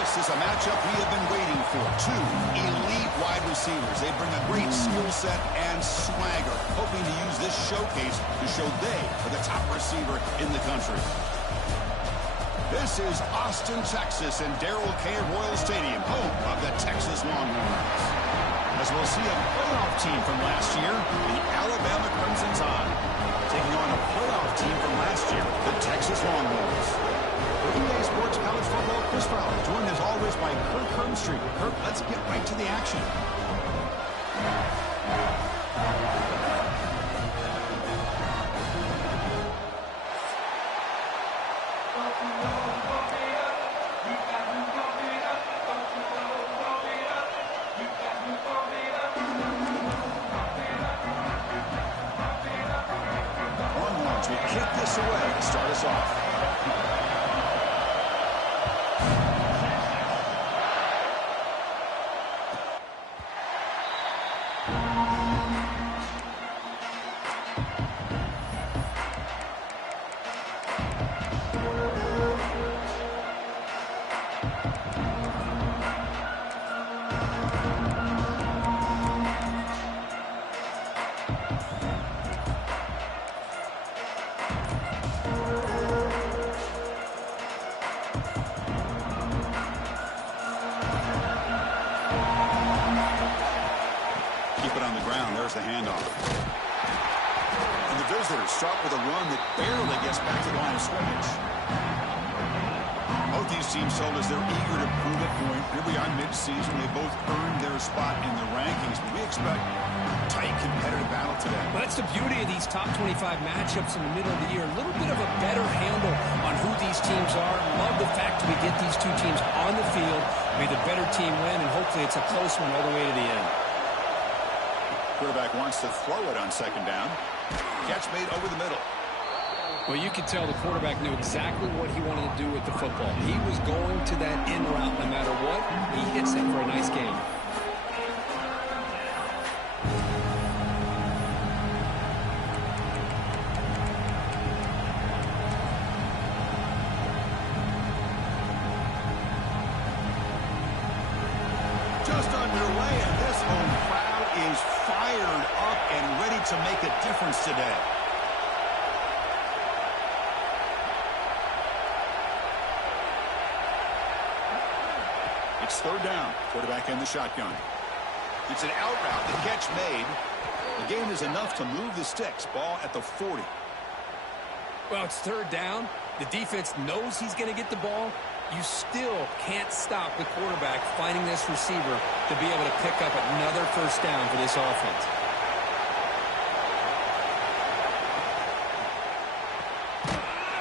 This is a matchup we have been waiting for. Two elite wide receivers. They bring a great skill set and swagger, hoping to use this showcase to show they are the top receiver in the country. This is Austin, Texas, and Darrell K. Royal Stadium, home of the Texas Longhorns. As we'll see a playoff team from last year, the Alabama Crimson Tide, taking on a playoff team from last year, the Texas Longhorns. For EA Sports College Football, Chris Fowler, joined as always by Kirk Hermstreet. Kirk, let's get right to the action. Longhorns will kick this away to start us off. The handoff. And the visitors start with a run that barely gets back to the line of scrimmage. Both these teams told us they're eager to prove a point. Here we are mid-season. They both earned their spot in the rankings, but we expect a tight, competitive battle today. Well, that's the beauty of these top 25 matchups in the middle of the year. A little bit of a better handle on who these teams are. Love the fact we get these two teams on the field. May the better team win, and hopefully it's a close one all the way to the end. Quarterback wants to throw it on second down. Catch made over the middle. Well, you could tell the quarterback knew exactly what he wanted to do with the football. He was going to that in route no matter what. He hits it for a nice gain. Just underway, and this home crowd is fired up and ready to make a difference today. It's third down. Quarterback in the shotgun. It's an out route. The catch made. The gain is enough to move the sticks. Ball at the 40. Well, it's third down. The defense knows he's going to get the ball. You still can't stop the quarterback finding this receiver to be able to pick up another first down for this offense.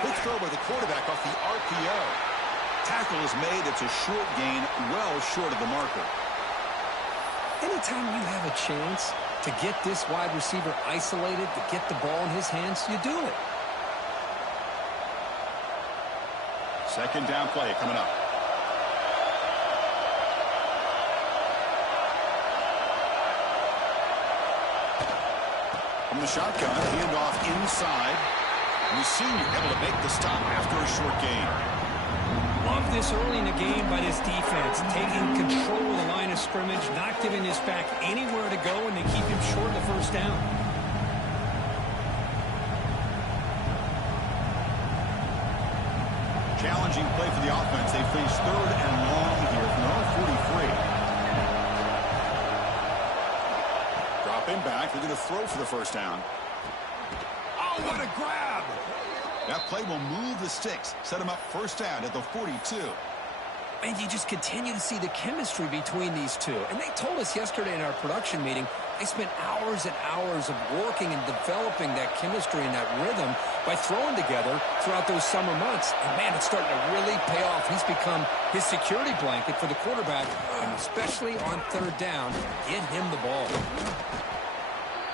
Quick throw by the quarterback off the RPO. Tackle is made. It's a short gain, well short of the marker. Anytime you have a chance to get this wide receiver isolated, to get the ball in his hands, you do it. Second down play coming up. From the shotgun, handoff inside. And the senior able to make the stop after a short gain. Love this early in the game by this defense, taking control of the line of scrimmage, not giving this back anywhere to go, and they keep him short of the first down. Challenging play for the offense. They face third and long here from their own 43. Dropping back. They're going to throw for the first down. Oh, what a grab! That play will move the sticks. Set them up first down at the 42. And you just continue to see the chemistry between these two. And they told us yesterday in our production meeting, they spent hours and hours of working and developing that chemistry and that rhythm by throwing together throughout those summer months. And, man, it's starting to really pay off. He's become his security blanket for the quarterback, and especially on third down, get him the ball.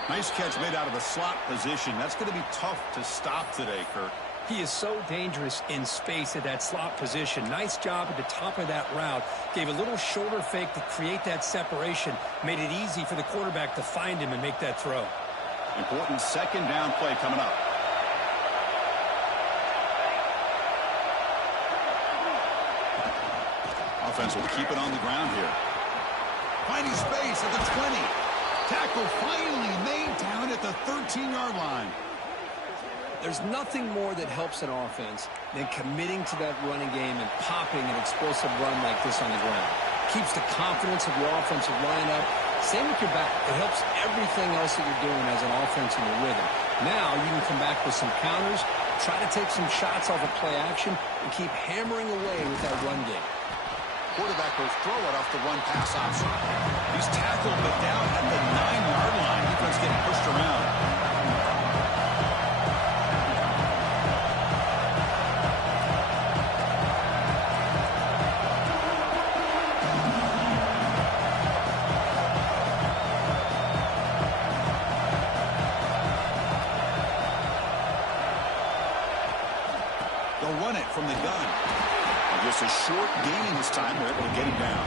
Nice catch made out of the slot position. That's going to be tough to stop today, Kirk. He is so dangerous in space at that slot position. Nice job at the top of that route. Gave a little shoulder fake to create that separation. Made it easy for the quarterback to find him and make that throw. Important second down play coming up. offense will keep it on the ground here. Finding space at the 20. Tackle finally made down at the 13-yard line. There's nothing more that helps an offense than committing to that running game and popping an explosive run like this on the ground. Keeps the confidence of your offensive line up. Same with your back. It helps everything else that you're doing as an offense in your rhythm. Now you can come back with some counters, try to take some shots off of play action, and keep hammering away with that run game. Quarterback will throw it off the run-pass option. He's tackled but down at the 9-yard line. Defense getting pushed around. They'll run it from the gun. Just a short gain this time. They're able to get him down.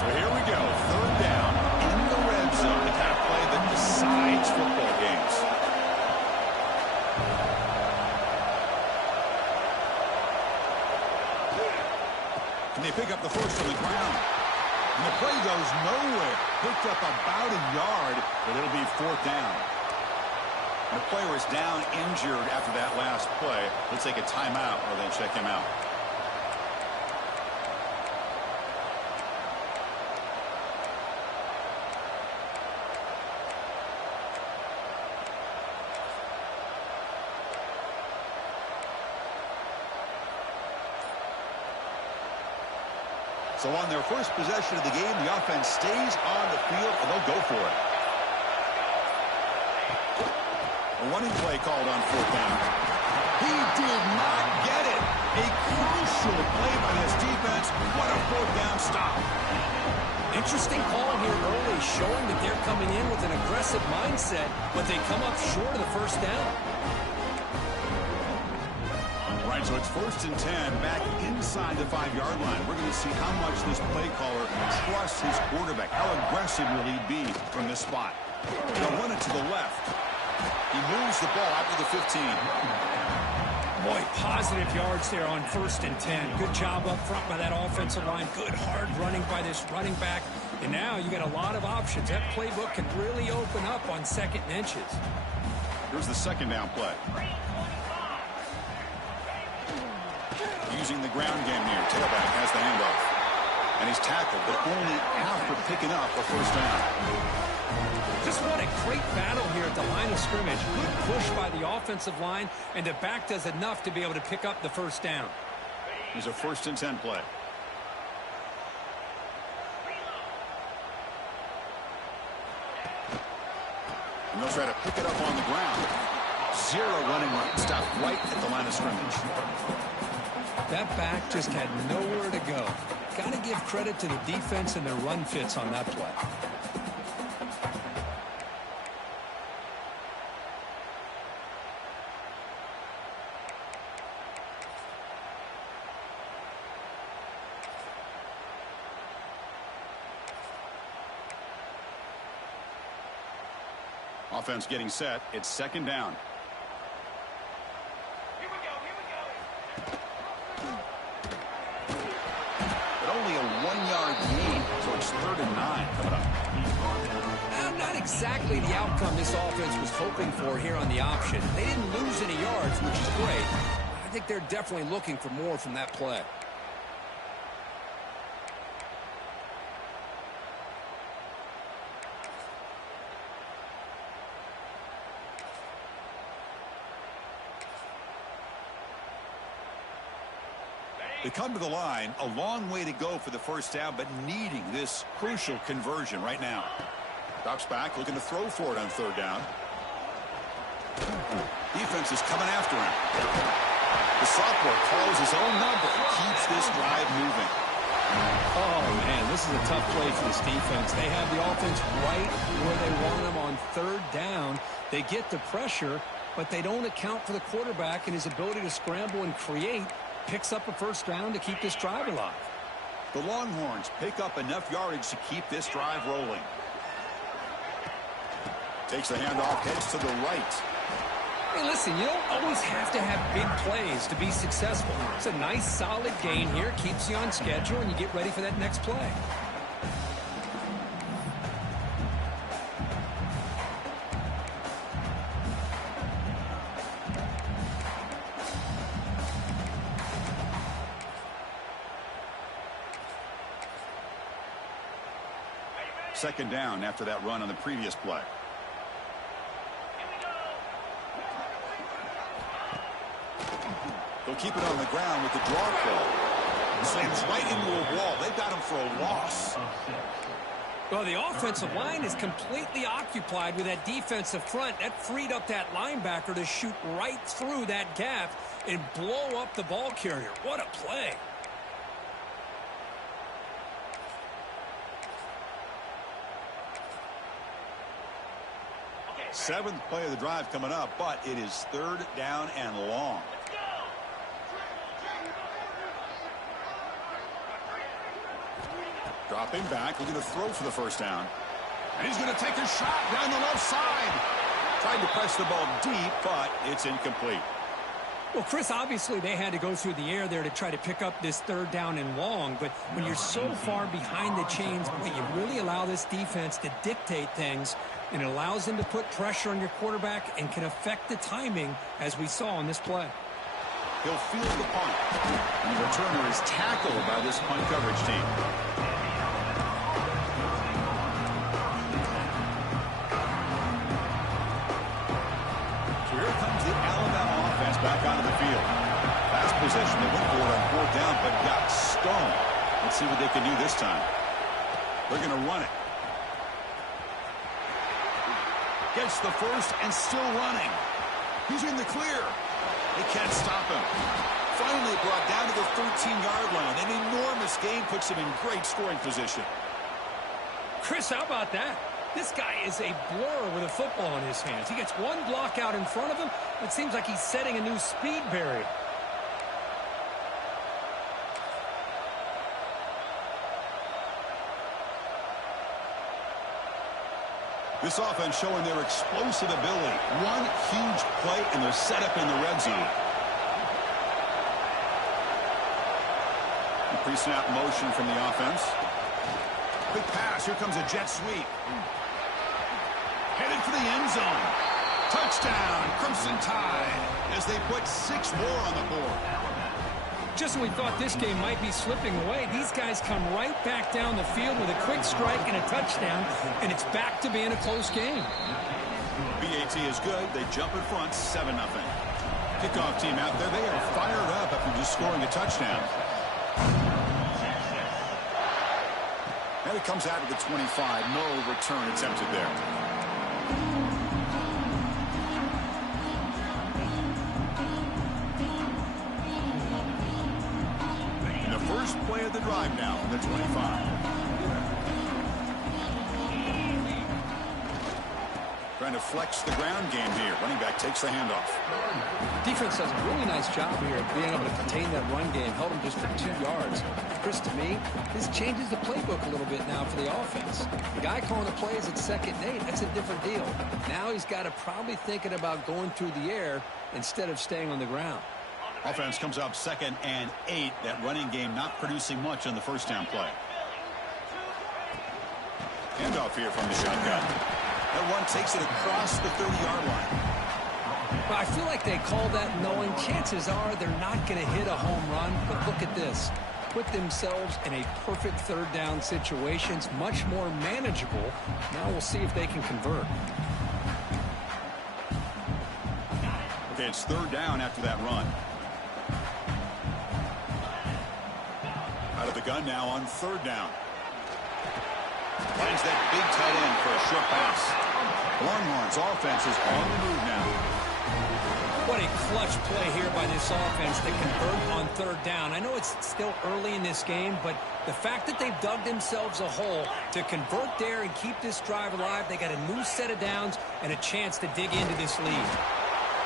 So here we go. 3rd down in the red zone. The kind of play that decides football games. And they pick up the first on the ground. And the play goes nowhere. Picked up about a yard, but it'll be 4th down. The player is down injured after that last play. Let's take a timeout or then check him out. So on their first possession of the game, the offense stays on the field, and they'll go for it. A running play called on 4th down. He did not get it. A crucial play by this defense. What a 4th down stop. Interesting call here early, showing that they're coming in with an aggressive mindset, but they come up short of the 1st down. All right, so it's 1st and 10 back inside the 5-yard line. We're going to see how much this play caller trusts his quarterback. How aggressive will he be from this spot? They'll run it to the left. He moves the ball out to the 15. Boy, positive yards there on 1st and 10. Good job up front by that offensive line. Good hard running by this running back. And now you got a lot of options. That playbook can really open up on 2nd and inches. Here's the 2nd down play. Using the ground game here. Tailback has the handoff. And he's tackled, but only after picking up a 1st down. Just what a great battle here at the line of scrimmage. Good push by the offensive line, and the back does enough to be able to pick up the 1st down. Here's a 1st and 10 play. And they'll try to pick it up on the ground. 0 running right. Stop right at the line of scrimmage. That back just had nowhere to go. Got to give credit to the defense and their run fits on that play. Offense getting set. It's 2nd down. But only a 1-yard gain, so it's 3rd and 9 coming up. Not exactly the outcome this offense was hoping for here on the option. They didn't lose any yards, which is great. I think they're definitely looking for more from that play. They come to the line, a long way to go for the 1st down, but needing this crucial conversion right now. Drops back, looking to throw for it on 3rd down. Defense is coming after him. The sophomore calls his own number and keeps this drive moving. Oh, man, this is a tough play for this defense. They have the offense right where they want them on 3rd down. They get the pressure, but they don't account for the quarterback and his ability to scramble and create. Picks up a 1st down to keep this drive alive. The Longhorns pick up enough yardage to keep this drive rolling. Takes the handoff, heads to the right. Hey, listen, you don't always have to have big plays to be successful. It's a nice, solid gain here. Keeps you on schedule, and you get ready for that next play. Second down after that run on the previous play. They'll keep it on the ground with the draw play. Slams right into a wall. They've got him for a loss. Well, the offensive line is completely occupied with that defensive front. That freed up that linebacker to shoot right through that gap and blow up the ball carrier. What a play. Seventh play of the drive coming up, but it is third down and long. Dropping back, looking to throw for the first down. And he's going to take a shot down the left side. Tried to press the ball deep, but it's incomplete. Well, Chris, obviously they had to go through the air there to try to pick up this third down and long, but when you're so far behind the chains, you really allow this defense to dictate things, and it allows them to put pressure on your quarterback and can affect the timing, as we saw on this play. He'll field the punt, and the returner is tackled by this punt coverage team. So here comes the Alabama offense back onto the field. Last possession, they went for it on fourth down, but got stoned. Let's see what they can do this time. They're going to run it. Gets the first and still running. He's in the clear. They can't stop him. Finally brought down to the 13-yard line. An enormous gain puts him in great scoring position. Chris, how about that? This guy is a blur with a football in his hands. He gets one block out in front of him. It seems like he's setting a new speed barrier. This offense showing their explosive ability. One huge play, and they're set up in the red zone. Pre-snap motion from the offense. Quick pass. Here comes a jet sweep. Headed for the end zone. Touchdown, Crimson Tide, as they put 6 more on the board. Just when we thought this game might be slipping away, these guys come right back down the field with a quick strike and a touchdown, and it's back to being a close game. BAT is good. They jump in front, 7-0. Kickoff team out there. They are fired up after just scoring a touchdown. And it comes out of the 25. No return attempted there. First play of the drive now on the 25. Trying to flex the ground game here. Running back takes the handoff. Defense does a really nice job here of being able to contain that run game. Held him just for 2 yards. Chris, to me, this changes the playbook a little bit now for the offense. The guy calling the plays at 2nd and 8, that's a different deal. Now he's got to probably thinking about going through the air instead of staying on the ground. Offense comes up 2nd and 8. That running game not producing much on the first down play. Handoff here from the shotgun. That one takes it across the 30-yard line. Well, I feel like they call that knowing chances are they're not going to hit a home run. But look at this. Put themselves in a perfect 3rd down situation. It's much more manageable. Now we'll see if they can convert. Okay, it's 3rd down after that run. Out of the gun now on 3rd down. Finds that big tight end for a short pass. Longhorns offense is on the move now. What a clutch play here by this offense to convert on 3rd down. I know it's still early in this game, but the fact that they've dug themselves a hole to convert there and keep this drive alive, they got a new set of downs and a chance to dig into this lead.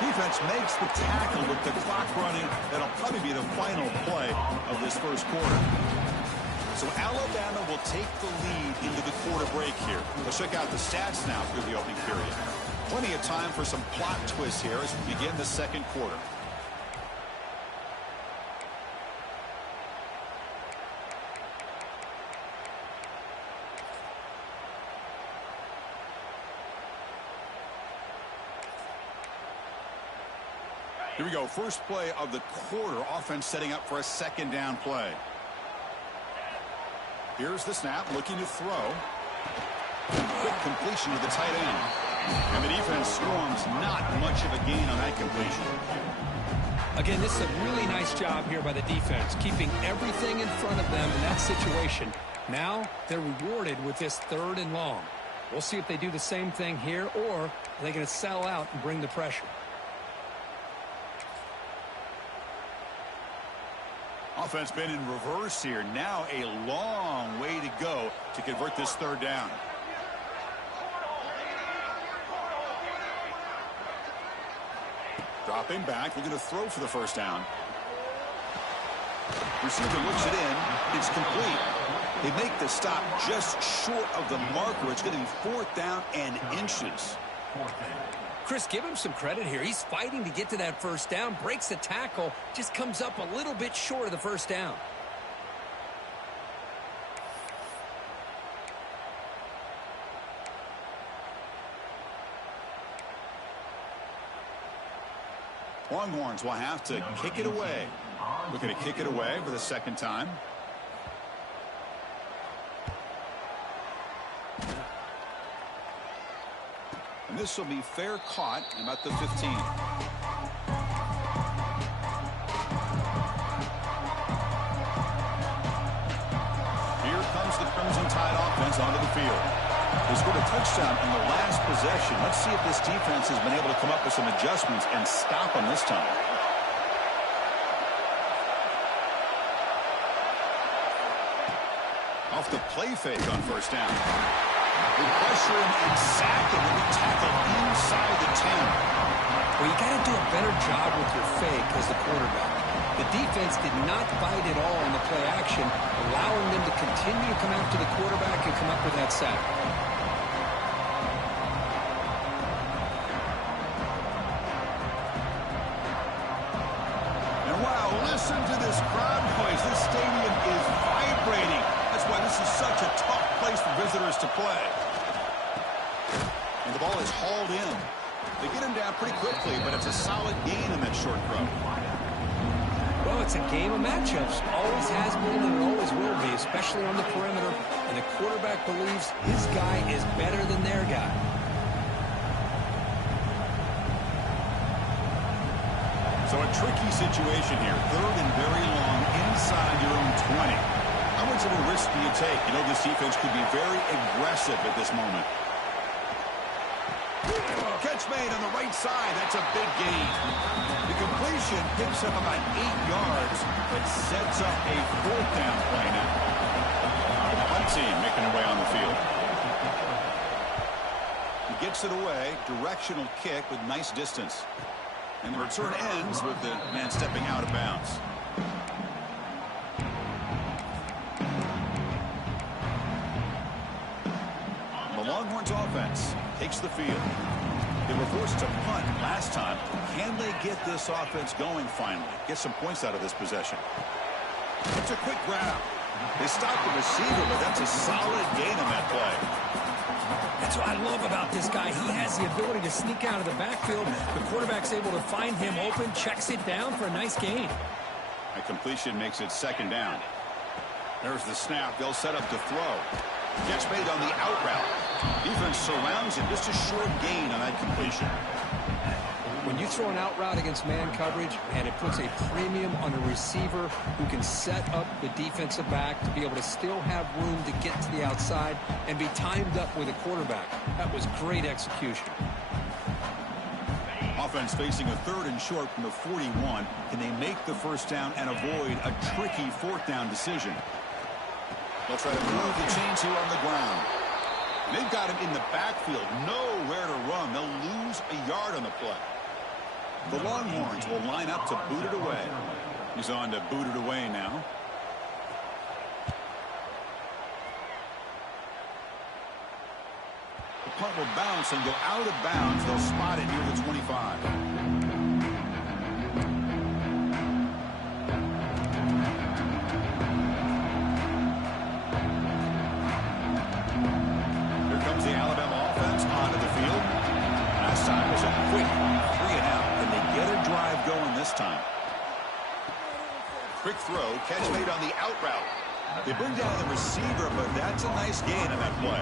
Defense makes the tackle with the clock running. That'll probably be the final play of this first quarter. So Alabama will take the lead into the quarter break here. Let's check out the stats now through the opening period. Plenty of time for some plot twists here as we begin the second quarter. Here we go. First play of the quarter. Offense setting up for a second down play. Here's the snap, looking to throw. Quick completion to the tight end. And the defense storms, not much of a gain on that completion. Again, this is a really nice job here by the defense, keeping everything in front of them in that situation. Now they're rewarded with this 3rd and long. We'll see if they do the same thing here, or are they going to sell out and bring the pressure. Offense been in reverse here. Now a long way to go to convert this 3rd down. Dropping back, looking to throw for the first down. Receiver looks it in. It's complete. They make the stop just short of the marker. It's going to be 4th down and inches. Chris, give him some credit here. He's fighting to get to that first down, breaks the tackle, just comes up a little bit short of the first down. Longhorns will have to kick it away. Looking to kick it away for the second time. And this will be fair caught about the 15. Here comes the Crimson Tide offense onto the field. They scored a touchdown in the last possession. Let's see if this defense has been able to come up with some adjustments and stop them this time. Off the play fake on first down. They pressure him and sack him when he tackled inside the 10. Well, you got to do a better job with your fake as the quarterback. The defense did not fight at all in the play action, allowing them to continue to come after the quarterback and come up with that sack. And wow, listen to this crowd noise. This stadium is vibrating. That's why this is such a tough place for visitors to play. And the ball is hauled in. They get him down pretty quickly, but it's a solid gain in that short throw. Well, it's a game of matchups. Always has been and it always will be, especially on the perimeter. And the quarterback believes his guy is better than their guy. So a tricky situation here. 3rd and very long inside your own 20. How much of a risk do you take? You know, this defense could be very aggressive at this moment. Catch made on the right side. That's a big gain. The completion picks up about 8 yards, but sets up a 4th down play now. One team making their way on the field. He gets it away. Directional kick with nice distance. And the return ends with the man stepping out of bounds. The Longhorns offense takes the field. They were forced to punt last time. Can they get this offense going finally? Get some points out of this possession. It's a quick grab. They stopped the receiver, but that's a solid gain on that play. That's what I love about this guy. He has the ability to sneak out of the backfield. The quarterback's able to find him open, checks it down for a nice gain. A completion makes it 2nd down. There's the snap. They'll set up to throw. Catch made on the out route. Defense surrounds him. Just a short gain on that completion. When you throw an out route against man coverage, and it puts a premium on a receiver who can set up the defensive back to be able to still have room to get to the outside and be timed up with a quarterback. That was great execution. Offense facing a 3rd and short from the 41. Can they make the first down and avoid a tricky 4th down decision? They'll try to move the chains here on the ground. And they've got him in the backfield. Nowhere to run. They'll lose a yard on the play. The Longhorns will line up to boot it away. He's on to boot it away now. punt will bounce and go out of bounds. They'll spot it near the 25. Here comes the Alabama offense onto the field. Last time was a quick 3-and-out, and they get a drive going this time. Quick throw, catch made on the out route. They bring down the receiver, but that's a nice gain in that play.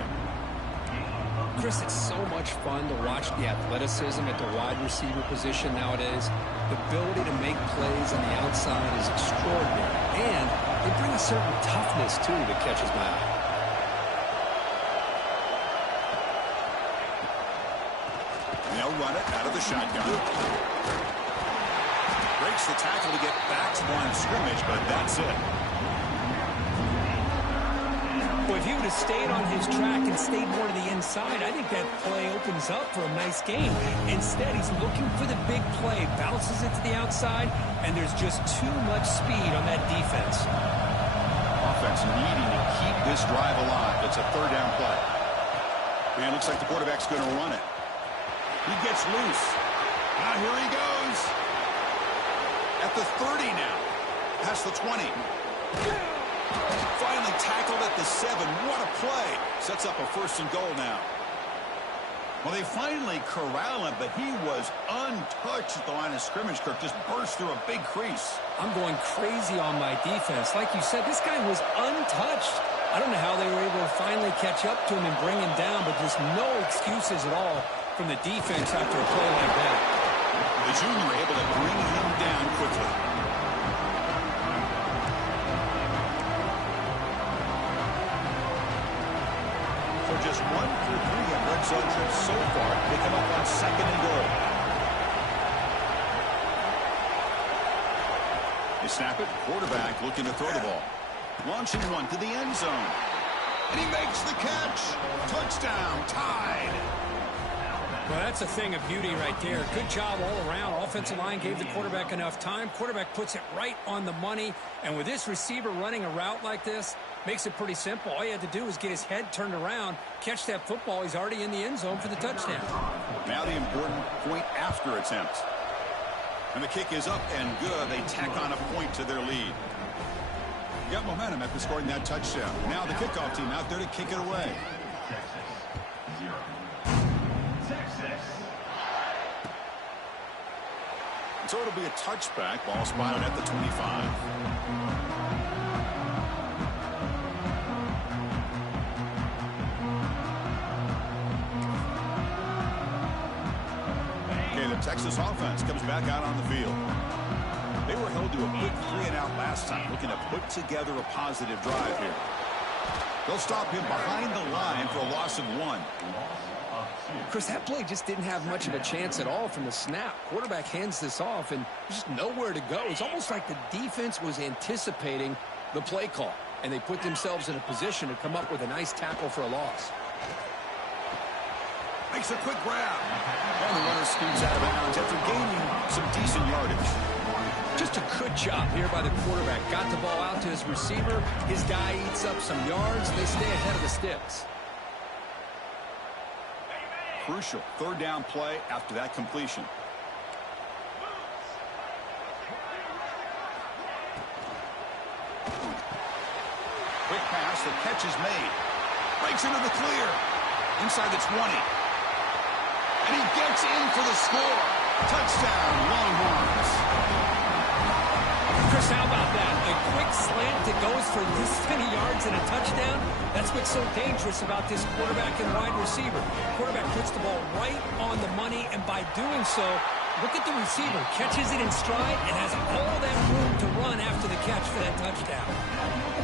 Chris, it's so much fun to watch the athleticism at the wide receiver position nowadays. The ability to make plays on the outside is extraordinary, and they bring a certain toughness, too, that catches my eye. They'll run it out of the shotgun. Breaks the tackle to get back to the line of scrimmage, but that's it. Well, if he would have stayed on his track and stayed more to the inside, I think that play opens up for a nice gain. Instead, he's looking for the big play, bounces it to the outside, and there's just too much speed on that defense. Offense needing to keep this drive alive. It's a third down play. Man, looks like the quarterback's going to run it. He gets loose. Now here he goes. At the 30 now. Past the 20. Finally tackled at the 7. What a play. Sets up a 1st and goal now. Well, they finally corral him, but he was untouched at the line of scrimmage. Kirk just burst through a big crease. I'm going crazy on my defense. Like you said, this guy was untouched. I don't know how they were able to finally catch up to him and bring him down, but just no excuses at all from the defense after a play like that. The junior able to bring him down quickly. So just 1 for 3 on red zone trips so far. They come up on 2nd and goal. They snap it. Quarterback looking to throw the ball. Launching one to the end zone. And he makes the catch. Touchdown. Tied. Well, that's a thing of beauty right there. Good job all around. Offensive line gave the quarterback enough time. Quarterback puts it right on the money. And with this receiver running a route like this, makes it pretty simple. All you had to do was get his head turned around, catch that football. He's already in the end zone for the touchdown. Now the important point after attempt. And the kick is up and good. They tack on a point to their lead. Got momentum after scoring that touchdown. Now the kickoff team out there to kick it away. So it'll be a touchback. Ball spotted at the 25. Okay, the Texas offense comes back out on the field. They were held to a quick 3-and-out last time, looking to put together a positive drive here. They'll stop him behind the line for a loss of 1. Chris, that play just didn't have much of a chance at all from the snap. Quarterback hands this off, and just nowhere to go. It's almost like the defense was anticipating the play call, and they put themselves in a position to come up with a nice tackle for a loss. Makes a quick grab. And the runner scoots out of bounds after gaining some decent yardage. Just a good job here by the quarterback. Got the ball out to his receiver. His guy eats up some yards. They stay ahead of the sticks. Crucial 3rd down play after that completion. Quick pass, the catch is made. Breaks into the clear. Inside the 20. And he gets in for the score. Touchdown, Longhorns. Chris, how about that? A quick slant that goes for this many yards and a touchdown. That's what's so dangerous about this quarterback and wide receiver. Quarterback puts the ball right on the money, and by doing so, look at the receiver. Catches it in stride and has all that room to run after the catch for that touchdown.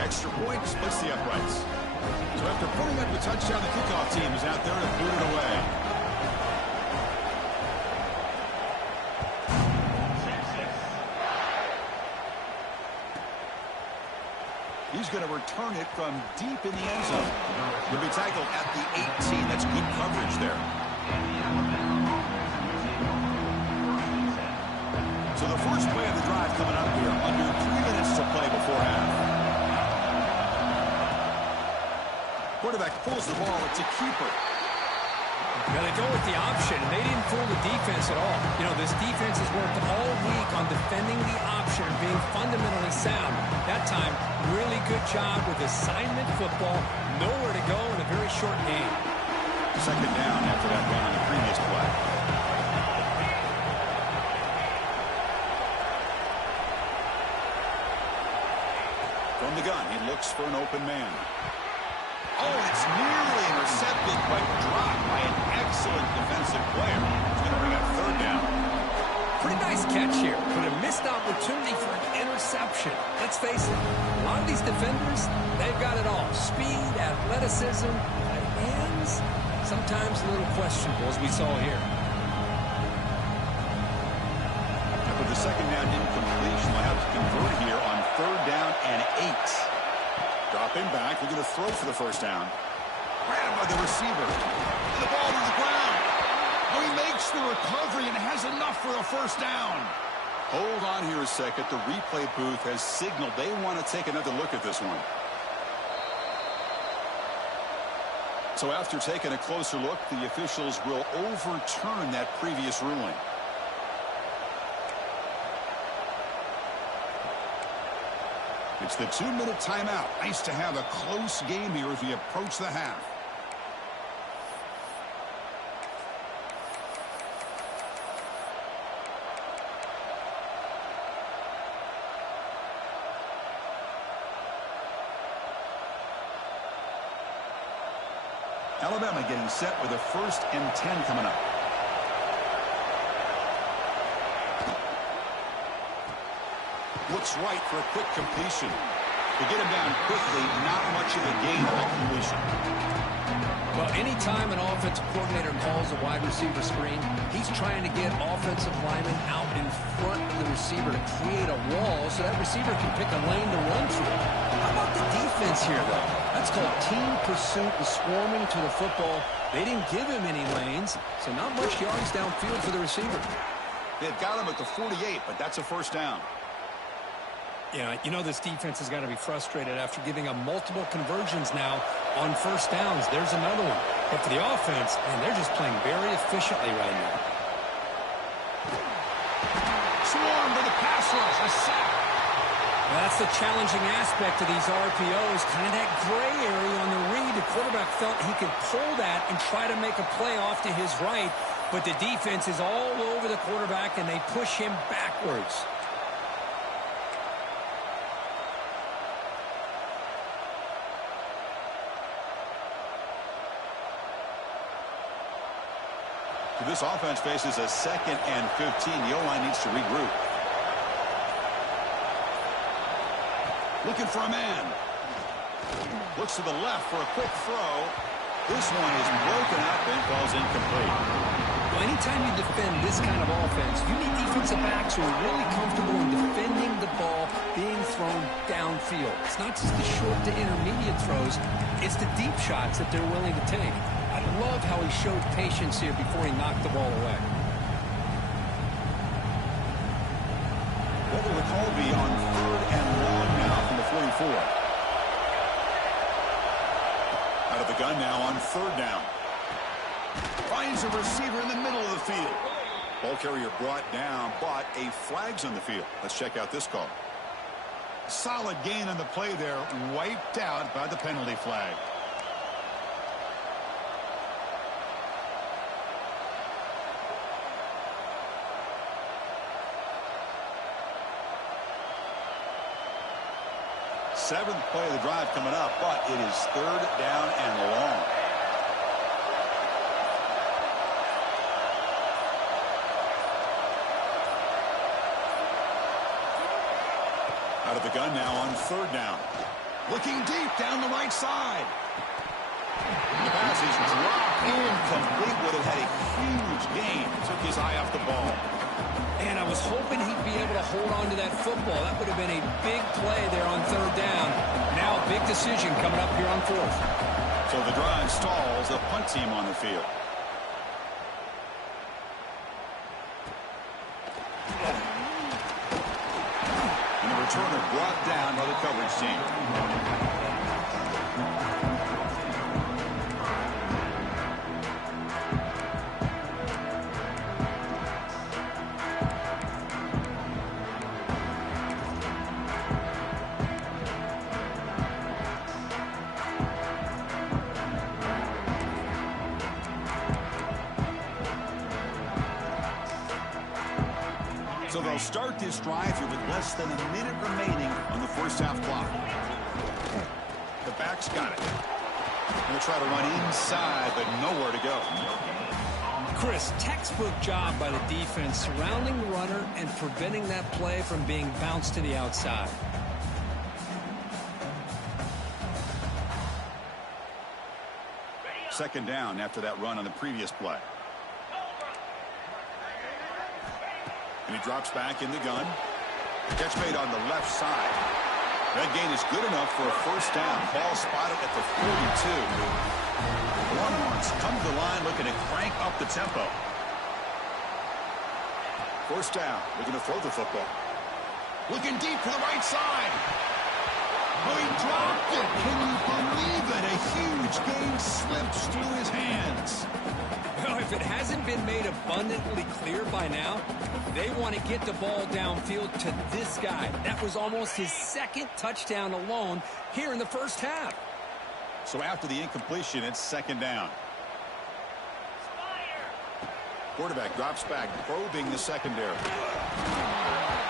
Extra point splits the uprights. So after putting up the touchdown, the kickoff team is out there to boot it away. He's going to return it from deep in the end zone. He'll be tackled at the 18. That's good coverage there. So the first play of the drive coming up here. Under 3 minutes to play before half. Quarterback pulls the ball. It's a keeper. Now they go with the option, and they didn't fool the defense at all. You know, this defense has worked all week on defending the option and being fundamentally sound. That time, really good job with assignment football. Nowhere to go in a very short game. Second down after that run on the previous play. From the gun, he looks for an open man. Oh, it's nearly intercepted, but dropped by an excellent defensive player. It's going to bring up third down. Pretty nice catch here, but a missed opportunity for an interception. Let's face it, a lot of these defenders, they've got it all. Speed, athleticism, and hands, sometimes a little questionable, as we saw here. With the second down incompletion, we'll have to convert here on third down and 8. Dropping back, looking to throw for the first down. Grabbed by the receiver. And the ball to the ground. Oh, he makes the recovery and has enough for a first down. Hold on here a second. The replay booth has signaled they want to take another look at this one. So after taking a closer look, the officials will overturn that previous ruling. It's the 2-minute timeout. Nice to have a close game here as we approach the half. Alabama getting set with a 1st and 10 coming up. Looks right for a quick completion. To get him down quickly, not much of a gain on that completion. Well, anytime an offensive coordinator calls a wide receiver screen, he's trying to get offensive linemen out in front of the receiver to create a wall so that receiver can pick a lane to run through. How about the defense here, though? That's called team pursuit and swarming to the football. They didn't give him any lanes, so not much yards downfield for the receiver. They've got him at the 48, but that's a first down. Yeah, you know this defense has got to be frustrated after giving up multiple conversions now on first downs. There's another one. But for the offense, man, they're just playing very efficiently right now. Swarm for the pass rush, a sack. Well, that's the challenging aspect of these RPOs, kind of that gray area on the read. The quarterback felt he could pull that and try to make a play off to his right, but the defense is all over the quarterback, and they push him backwards. This offense faces a 2nd and 15. The O-line needs to regroup. Looking for a man. Looks to the left for a quick throw. This one is broken up and falls incomplete. Well, anytime you defend this kind of offense, you need defensive backs who are really comfortable in defending the ball being thrown downfield. It's not just the short to intermediate throws. It's the deep shots that they're willing to take. I love how he showed patience here before he knocked the ball away. What will the call be on 3rd and long now from the 44? Out of the gun now on 3rd down. Finds a receiver in the middle of the field. Ball carrier brought down, but a flag's on the field. Let's check out this call. Solid gain on the play there, wiped out by the penalty flag. Seventh play of the drive coming up, but it is 3rd down and long. Out of the gun now on 3rd down. Looking deep down the right side. The pass is dropped incomplete. Would have had a huge gain. Took his eye off the ball. And I was hoping he'd be able to hold on to that football. That would have been a big play there on 3rd down. Now a big decision coming up here on 4th. So the drive stalls, the punt team on the field. And the returner brought down by the coverage team. So they'll start this drive here with less than a minute remaining on the first half clock. The back's got it. Going to try to run inside, but nowhere to go. Chris, textbook job by the defense surrounding the runner and preventing that play from being bounced to the outside. Second down after that run on the previous play. And he drops back in the gun. Catch made on the left side. That gain is good enough for a first down. Ball spotted at the 42. Longhorns come to the line looking to crank up the tempo. First down, looking to throw the football. Looking deep to the right side. Oh, he dropped it. Can you believe it? A huge gain slips through his hands. Well, if it hasn't been made abundantly clear by now, they want to get the ball downfield to this guy. That was almost his second touchdown alone here in the first half. So after the incompletion, it's second down. Quarterback drops back, probing the secondary.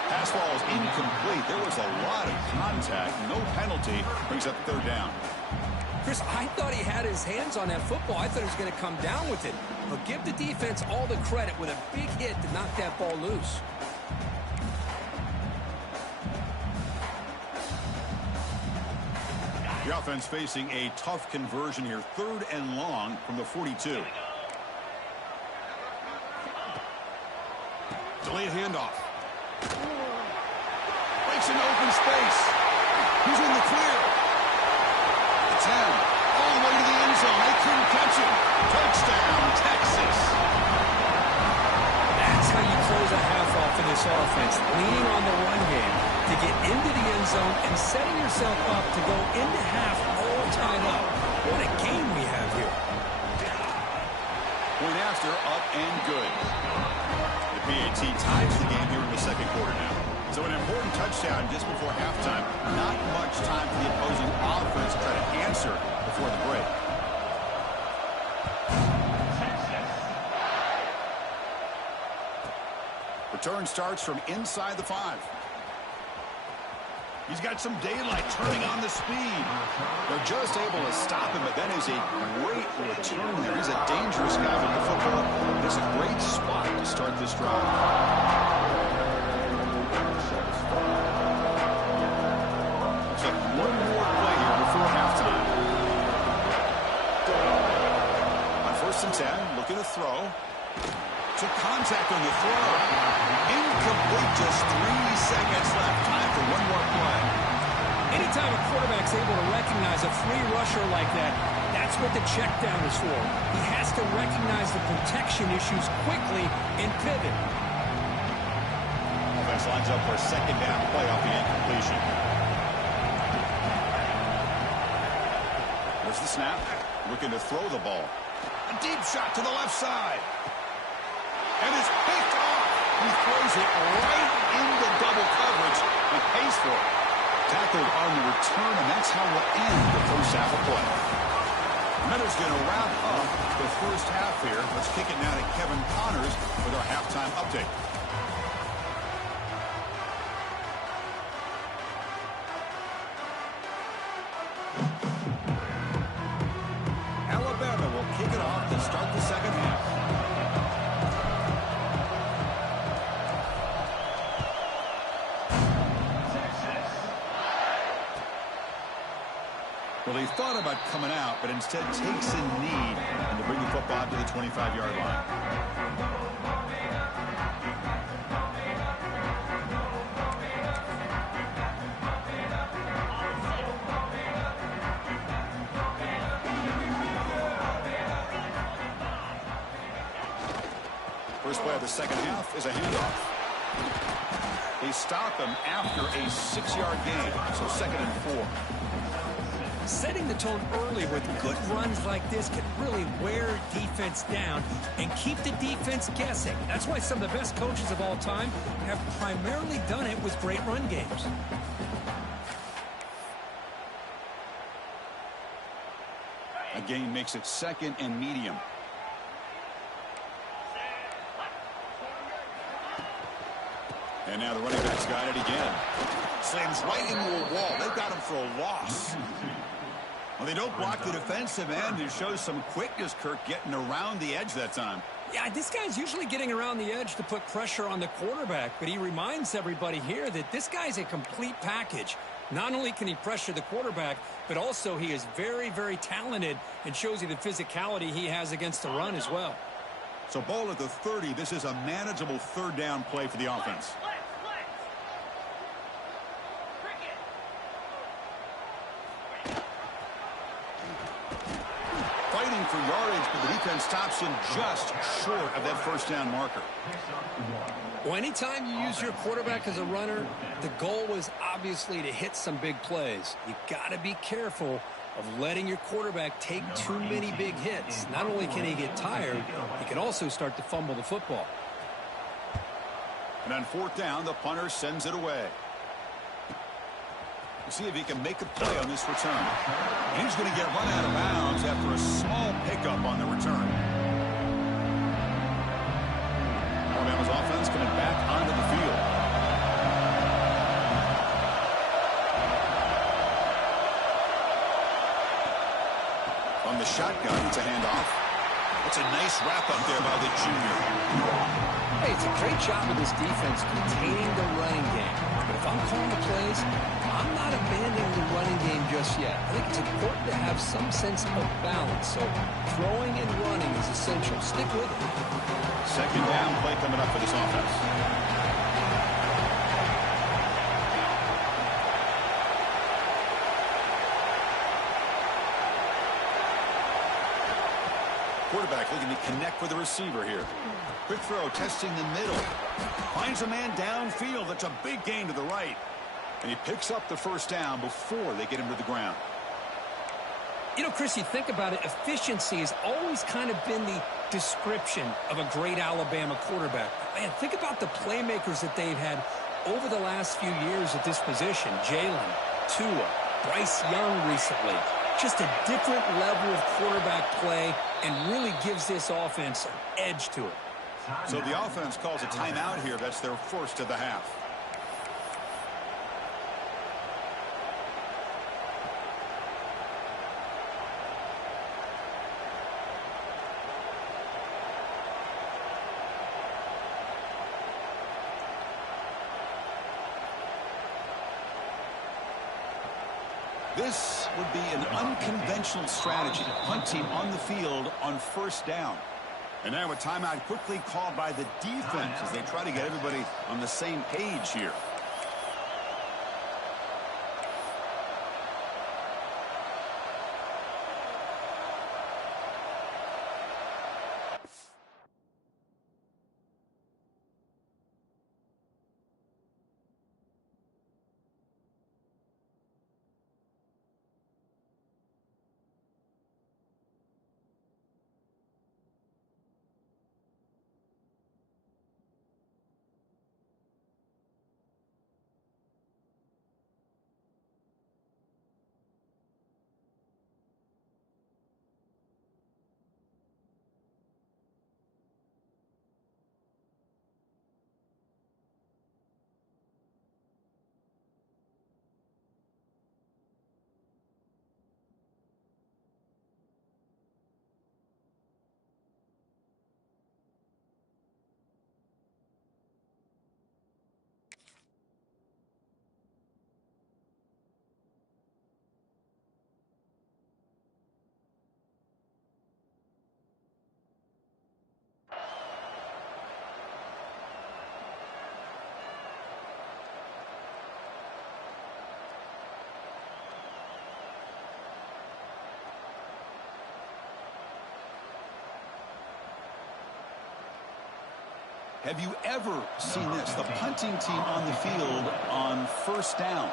Pass ball is incomplete. There was a lot of contact. No penalty. Brings up third down. Chris, I thought he had his hands on that football. I thought he was going to come down with it. But give the defense all the credit with a big hit to knock that ball loose. The offense facing a tough conversion here. Third and long from the 42. Delayed handoff. Breaks into open space. Who's in the clear? The 10. All the way to the end zone. They couldn't catch him. Touchdown, Texas. That's how you close a half off in this offense. Leaning on the run game to get into the end zone and setting yourself up to go into half all tied up. What a game we have here. Point after, up and good. The PAT ties the game here in the second quarter now. So an important touchdown just before halftime. Not much time for the opposing offense to try to answer before the break. Return starts from inside the 5. He's got some daylight turning on the speed. They're just able to stop him, but that is a great return there. He's a dangerous guy with the football. It's a great spot to start this drive. Looks like one more play here before halftime. On 1st and 10, looking to throw. Took contact on the throw. Incomplete, just 3 seconds left. Time for one more play. Anytime a quarterback's able to recognize a free rusher like that, that's what the check down is for. He has to recognize the protection issues quickly and pivot. Offense lines up for a second down play off the incompletion. There's the snap. Looking to throw the ball. A deep shot to the left side. And it's picked off. He throws it right into double coverage and pays for it. Tackled on the return, and that's how we'll end the first half of play. Meadows going to wrap up the first half here. Let's kick it now to Kevin Connors with our halftime update. Alabama will kick it off to start the second half. Well, he thought about coming out, but instead takes a knee and to bring the football to the 25-yard line. First play of the second half is a handoff. They stop him after a 6-yard gain, so 2nd and 4. Setting the tone early with good runs like this can really wear defense down and keep the defense guessing. That's why some of the best coaches of all time have primarily done it with great run games. A gain makes it 2nd and medium. And now the running back's got it again. Slams right into a wall. They've got him for a loss. Well, they don't block the defensive end. It shows some quickness, Kirk, getting around the edge that time. Yeah, this guy's usually getting around the edge to put pressure on the quarterback, but he reminds everybody here that this guy's a complete package. Not only can he pressure the quarterback, but also he is very, very talented and shows you the physicality he has against the run as well. So ball at the 30. This is a manageable third down play for the offense. Fighting for yardage, but the defense stops him just short of that first down marker. Well, anytime you use your quarterback as a runner, the goal was obviously to hit some big plays. You got to be careful of letting your quarterback take too many big hits. Not only can he get tired, he can also start to fumble the football. And on fourth down, the punter sends it away. We'll see if he can make a play on this return. And he's going to get run out of bounds after a small pickup on the return. Alabama's offense coming back onto the field. On the shotgun, it's a handoff. It's a nice wrap up there by the junior. Hey, it's a great job of this defense containing the running game. But if I'm calling the plays, I'm not abandoning the running game just yet. I think it's important to have some sense of balance. So throwing and running is essential. Stick with it. Second down play coming up for this offense. Quarterback looking to connect with the receiver here. Quick throw, testing the middle. Finds a man downfield. That's a big gain to the right. And he picks up the first down before they get him to the ground. You know, Chris, you think about it, efficiency has always kind of been the description of a great Alabama quarterback. Man, think about the playmakers that they've had over the last few years at this position. Jalen, Tua, Bryce Young recently. Just a different level of quarterback play and really gives this offense an edge to it. So the offense calls a timeout here. That's their first of the half. This would be an unconventional strategy, punting on the field on first down. And now a timeout quickly called by the defense as they try to get everybody on the same page here. Have you ever seen this? The punting team on the field on first down.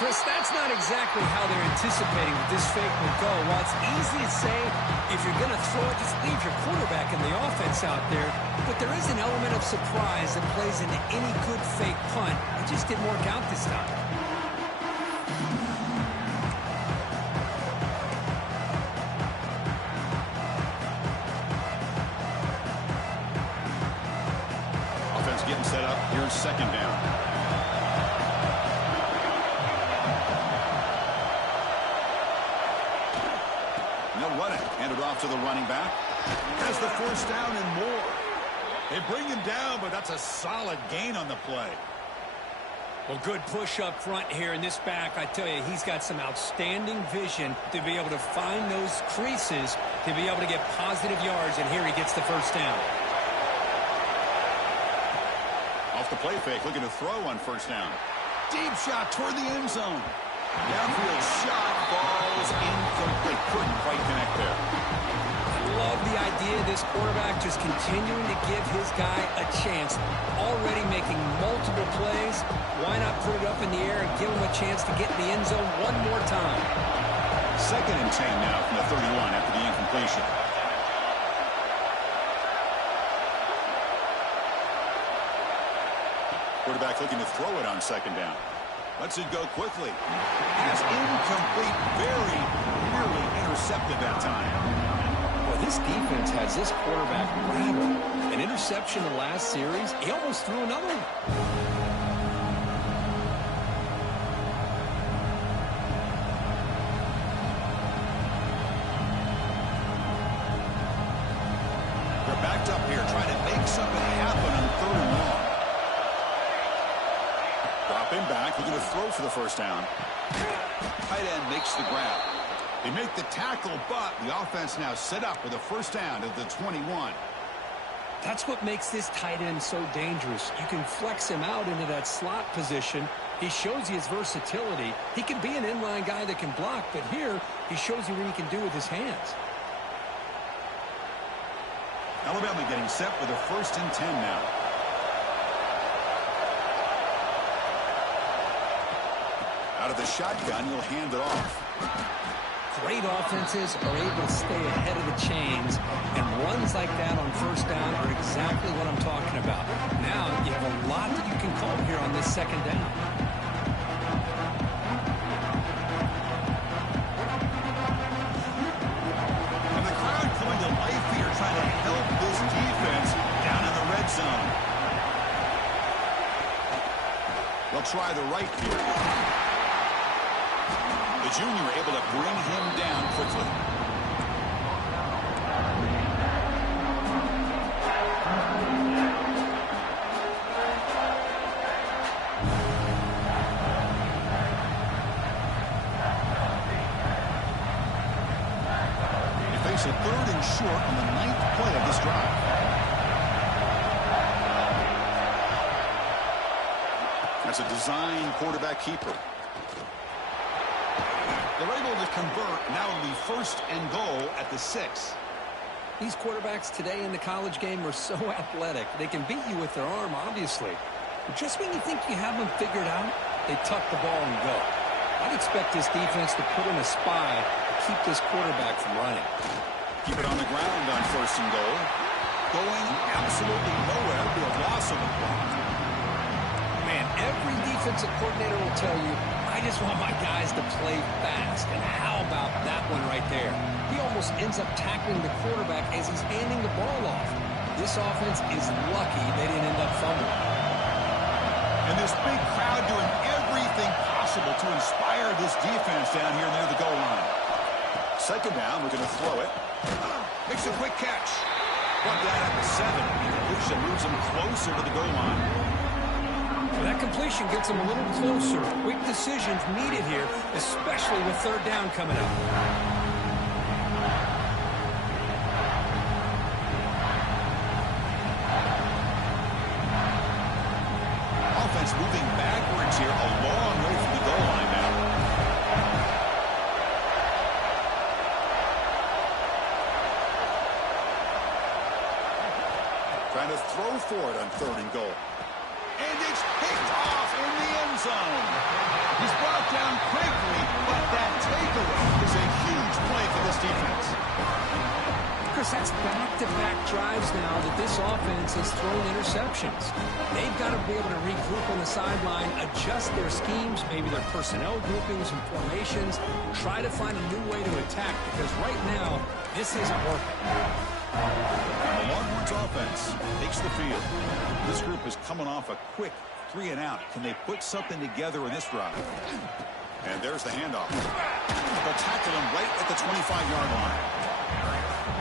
Chris, that's not exactly how they're anticipating that this fake will go. While it's easy to say, if you're going to throw it, just leave your quarterback and the offense out there. But there is an element of surprise that plays into any good fake punt. It just didn't work out this time. getting set up. Here's second down. They'll run it. Hand it off to the running back. Has the first down and more. They bring him down, but that's a solid gain on the play. Well, good push up front here in this back. I tell you, he's got some outstanding vision to be able to find those creases, to be able to get positive yards, and here he gets the first down. Off the play fake, looking to throw on first down. Deep shot toward the end zone. Downfield shot, falls incomplete. Couldn't quite connect there. I love the idea of this quarterback just continuing to give his guy a chance. Already making multiple plays. Why not put it up in the air and give him a chance to get in the end zone one more time? Second and 10 now from the 31 after the incompletion. Quarterback looking to throw it on second down. Lets it go quickly. Pass incomplete. Very nearly intercepted that time. Well, this defense has this quarterback rattled. An interception the last series. He almost threw another one. They're backed up here trying to make something happen on third and long. Dropping back, looking to throw for the first down. Tight end makes the grab. They make the tackle, but the offense now set up with a first down at the 21. That's what makes this tight end so dangerous. You can flex him out into that slot position. He shows you his versatility. He can be an inline guy that can block, but here he shows you what he can do with his hands. Alabama getting set with a first and 10 now. Out of the shotgun, he'll hand it off. Great offenses are able to stay ahead of the chains, and runs like that on first down are exactly what I'm talking about. Now you have a lot that you can call here on this second down. And the crowd coming to life here, trying to help this defense down in the red zone. They'll try the right here. The junior able to bring him down quickly. They face a third and short on the 9th play of this drive. That's a design quarterback keeper. They're able to convert. Now it'll be first and goal at the 6. These quarterbacks today in the college game are so athletic. They can beat you with their arm, obviously. But just when you think you have them figured out, they tuck the ball and go. I'd expect this defense to put in a spy to keep this quarterback from running. Keep it on the ground on first and goal. Going absolutely nowhere to a loss of the ball. Man, every defensive coordinator will tell you, I just want my guys to play fast. And how about that one right there? He almost ends up tackling the quarterback as he's handing the ball off. This offense is lucky they didn't end up fumbling. And this big crowd doing everything possible to inspire this defense down here near the goal line. Second down, we're going to throw it. Makes a quick catch. Brought down at the 7. Completion moves him closer to the goal line. That completion gets them a little closer. Quick decisions needed here, especially with third down coming up. Offense moving backwards here, a long way from the goal line now. Trying to throw for it on third and goal. And it's picked off in the end zone. He's brought down quickly, but that takeaway is a huge play for this defense. Chris, that's back-to-back drives now that this offense has thrown interceptions. They've got to be able to regroup on the sideline, adjust their schemes, maybe their personnel groupings and formations, try to find a new way to attack, because right now, this isn't working. And the Longhorns offense offense takes the field. This group is coming off a quick 3-and-out. Can they put something together in this drive? And there's the handoff. They'll tackle him right at the 25-yard line.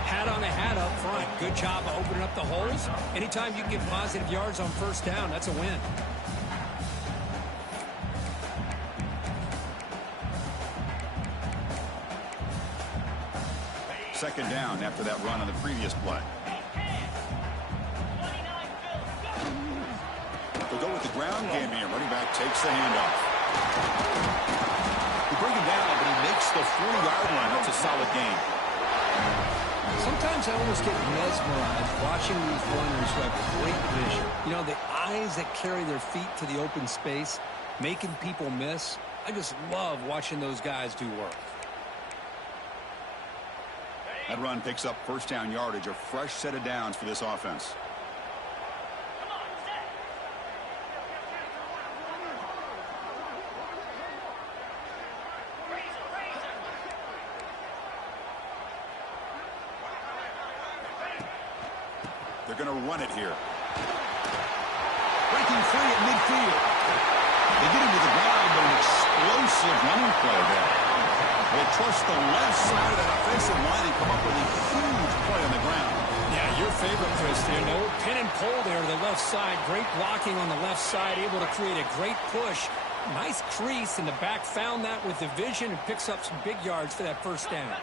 Hat on a hat up front. Good job of opening up the holes. Anytime you can get positive yards on first down, that's a win. Second down after that run on the previous play. They'll go with the ground game here. Running back takes the handoff. We bring him down, but he makes the 40-yard line. That's a solid gain. Sometimes I almost get mesmerized watching these runners who have great vision. You know, the eyes that carry their feet to the open space, making people miss. I just love watching those guys do work. That run picks up first down yardage, a fresh set of downs for this offense. They're going to run it here. Breaking free at midfield. They get him to the ground, but an explosive running play there. They trust the left side of that offensive line and come up with a huge play on the ground. Yeah, your favorite, Chris. There, no pin and pull there to the left side. Great blocking on the left side, able to create a great push. Nice crease in the back. Found that with the vision and picks up some big yards for that first down.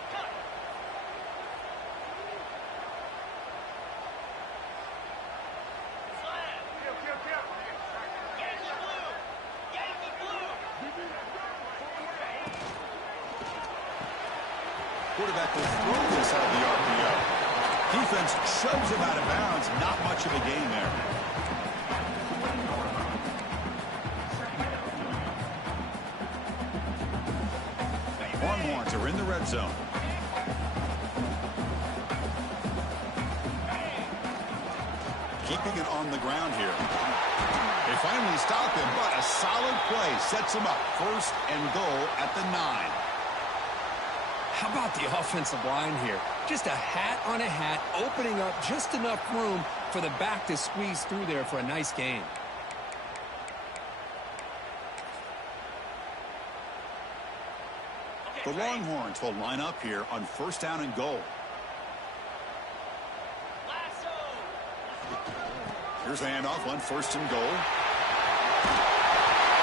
Quarterback will throw this out of the RPO. Defense shoves him out of bounds. Not much of a gain there. Longhorns are in the red zone. Keeping it on the ground here. They finally stop him, but a solid play sets him up. First and goal at the 9. How about the offensive line here? Just a hat on a hat, opening up just enough room for the back to squeeze through there for a nice gain. The Longhorns will line up here on first down and goal. Here's the handoff on first and goal.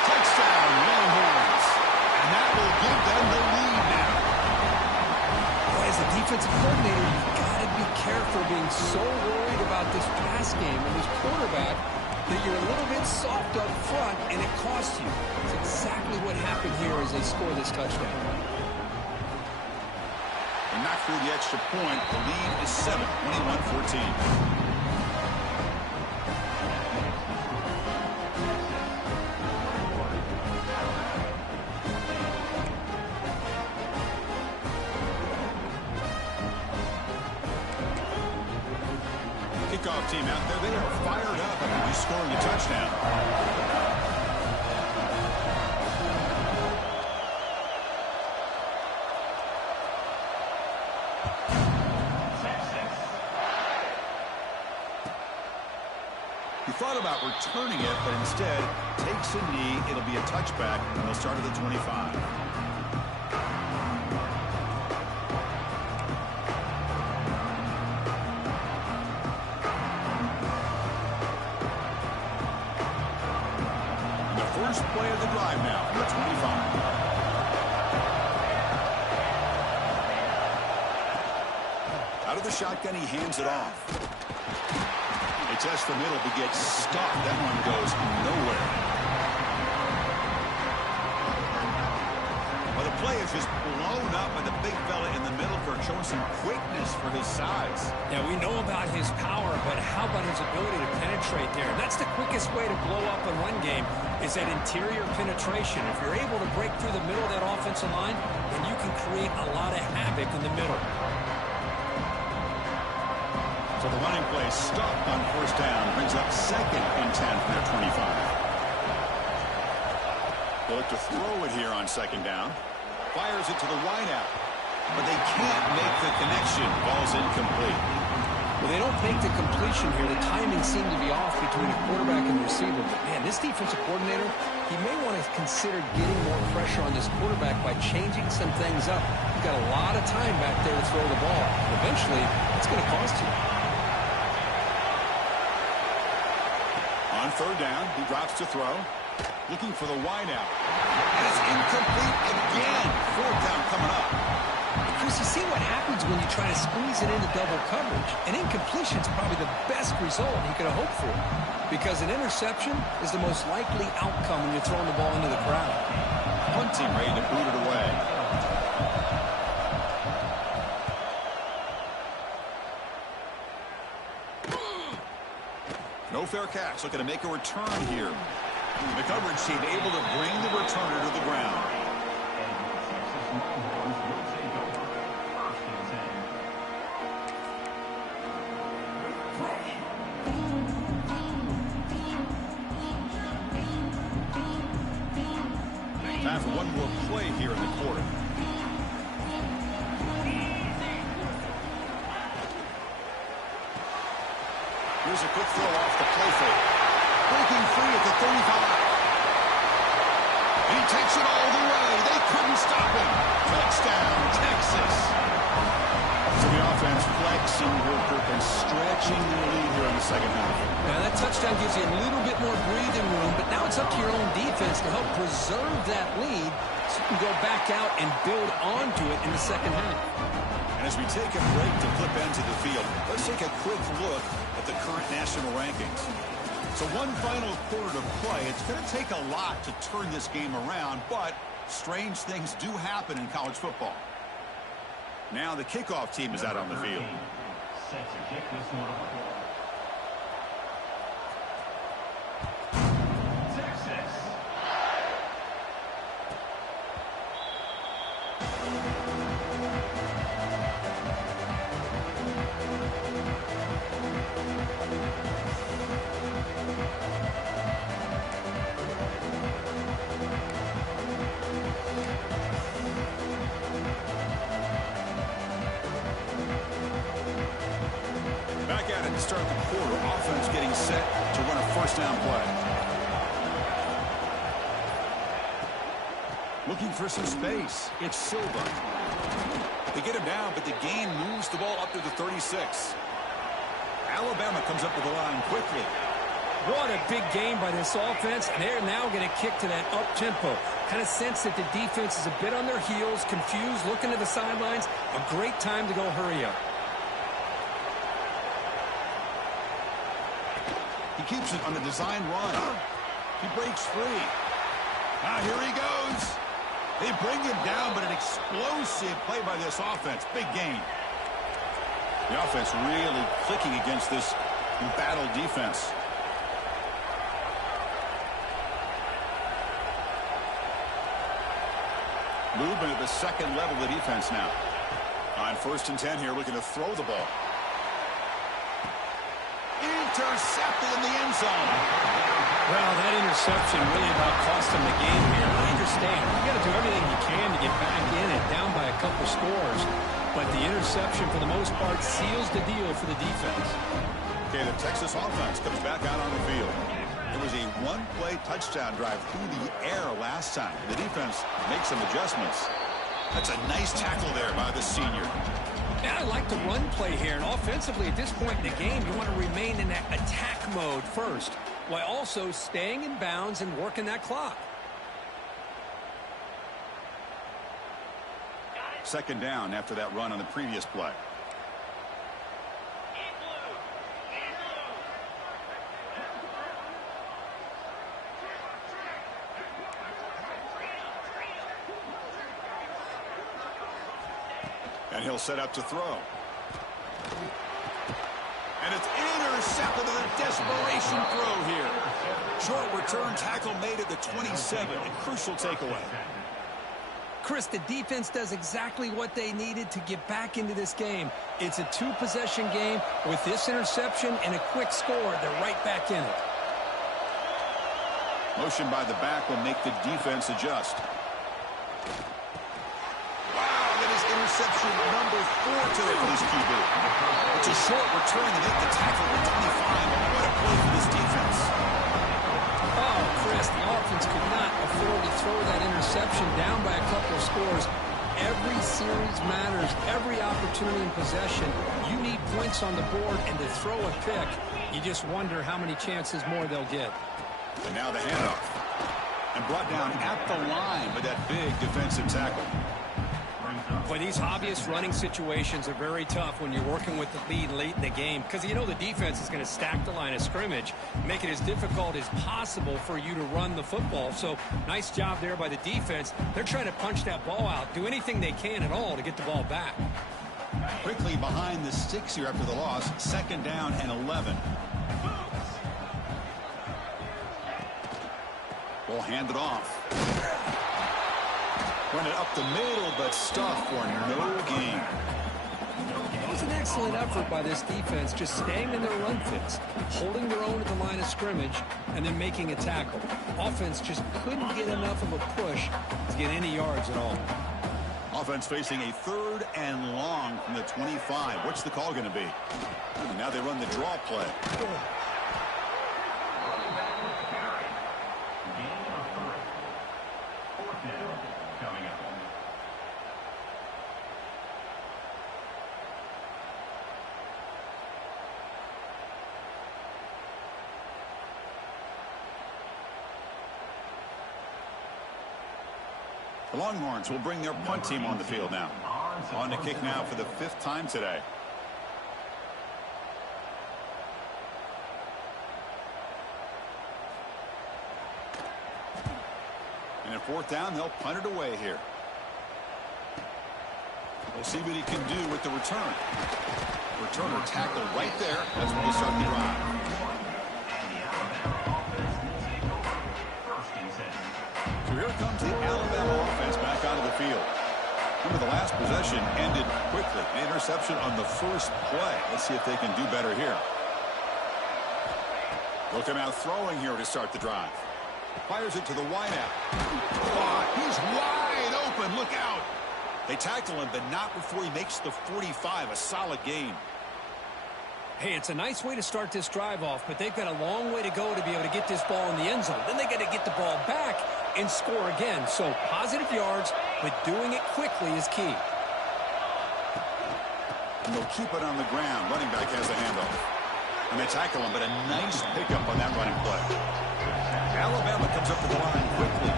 Touchdown, Longhorns. And that will give them the lead now. As a defensive coordinator, you've got to be careful being so worried about this pass game and this quarterback that you're a little bit soft up front and it costs you. It's exactly what happened here as they score this touchdown. And not through the extra point. The lead is 7, 21-14. Kickoff team out there, they are fired up after just scoring a touchdown. He thought about returning it, but instead takes a knee. It'll be a touchback, and they'll start at the 25. First play of the drive now from the 25. Out of the shotgun, he hands it off. They test the middle to get stuck. That one goes nowhere. Well, the play is just blown up by the big fella in the middle for showing some quickness for his size. Yeah, we know about his power, but how about his ability to penetrate there? That's the quickest way to blow up a run game, is that interior penetration. If you're able to break through the middle of that offensive line, then you can create a lot of havoc in the middle. So the running play stopped on first down, brings up second and 10 from their 25. They look to throw it here on second down. Fires it to the wideout, but they can't make the connection. Ball's incomplete. Well, they don't make the completion here. The timing seemed to be off between a quarterback and receiver. But, man, this defensive coordinator, he may want to consider getting more pressure on this quarterback by changing some things up. You've got a lot of time back there to throw the ball. Eventually, it's going to cost you. On third down, he drops to throw. Looking for the wide out. And it's incomplete again. Fourth down coming up. Chris, you see what happens when you try to squeeze it into double coverage. An incompletion is probably the best result you could have hoped for, because an interception is the most likely outcome when you're throwing the ball into the crowd. Punt team ready to boot it away. No fair catch. Looking to make a return here. The coverage team able to bring the returner to the ground. Time for one more play here in the quarter. Here's a quick throw off the play fake. Breaking free at the 35. And he takes it all the way. They couldn't stop him. Touchdown, Texas. So the offense flexing real quick and stretching their lead here in the second half. Now that touchdown gives you a little bit more breathing room, but now it's up to your own defense to help preserve that lead so you can go back out and build onto it in the second half. And as we take a break to flip into the field, let's take a quick look at the current national rankings. So one final quarter to play. It's going to take a lot to turn this game around, but strange things do happen in college football. Now the kickoff team is out on the field. Set to kick this one off. Texas. Back at it to start the quarter. Offense getting set to run a first down play. Looking for some space. It's Silva. They get him down, but the gain moves the ball up to the 36. Alabama comes up with the line quickly. What a big game by this offense, and they're now going to kick to that up-tempo. Kind of sense that the defense is a bit on their heels, confused, looking to the sidelines. A great time to go hurry up. He keeps it on the design run. He breaks free. Now here he goes. They bring him down, but an explosive play by this offense. Big gain. The offense really clicking against this embattled defense. Movement at the second level of the defense now. On 1st and 10 here, looking to throw the ball. Intercepted in the end zone. Well, that interception really about cost them the game here. I understand. You got to do everything you can to get back in and down by a couple scores. But the interception, for the most part, seals the deal for the defense. Okay, the Texas offense comes back out on the field. It was a one-play touchdown drive through the air last time. The defense makes some adjustments. That's a nice tackle there by the senior. Yeah, I like the run play here. And offensively, at this point in the game, you want to remain in that attack mode first, while also staying in bounds and working that clock. Second down after that run on the previous play. And he'll set up to throw. And it's intercepted in a desperation throw here. Short return tackle made at the 27. A crucial takeaway. Chris, the defense does exactly what they needed to get back into this game. It's a two-possession game. With this interception and a quick score, they're right back in it. Motion by the back will make the defense adjust. Wow, that is Interception number 4 today for this QB. It's a short return to make the tackle at 25. What a play for this defense. Oh, Chris, the offense could not afford to throw that interception down by a couple of scores. Every series matters. Every opportunity in possession. You need points on the board, and to throw a pick, you just wonder how many chances more they'll get. And now the handoff. And brought down at the line with that big defensive tackle. Boy, these obvious running situations are very tough when you're working with the lead late in the game, because you know the defense is going to stack the line of scrimmage, make it as difficult as possible for you to run the football. So nice job there by the defense. They're trying to punch that ball out, do anything they can at all to get the ball back. Quickly behind the sticks here after the loss. 2nd down and 11. Ball handed off. Run it up the middle, but stuffed for no gain. It was an excellent effort by this defense, just staying in their run fits, holding their own at the line of scrimmage, and then making a tackle. Offense just couldn't get enough of a push to get any yards at all. Offense facing a 3rd and long from the 25. What's the call going to be? And now they run the draw play. The Longhorns will bring their punt team on the field now. On to kick now for the 5th time today. And at 4th down, they'll punt it away here. We'll see what he can do with the return. Returner tackle right there. That's when we start the drive. So here comes the Alabama offense back out of the field. Remember, the last possession ended quickly. An interception on the first play. Let's see if they can do better here. Look him out throwing here to start the drive. Fires it to the wideout. Oh, he's wide open. Look out. They tackle him, but not before he makes the 45. A solid gain. Hey, it's a nice way to start this drive off, but they've got a long way to go to be able to get this ball in the end zone. Then they got to get the ball back and score again. So positive yards, but doing it quickly is key. And they'll keep it on the ground. Running back has the handoff. And they tackle him, but a nice pickup on that running play. Alabama comes up to the line quickly.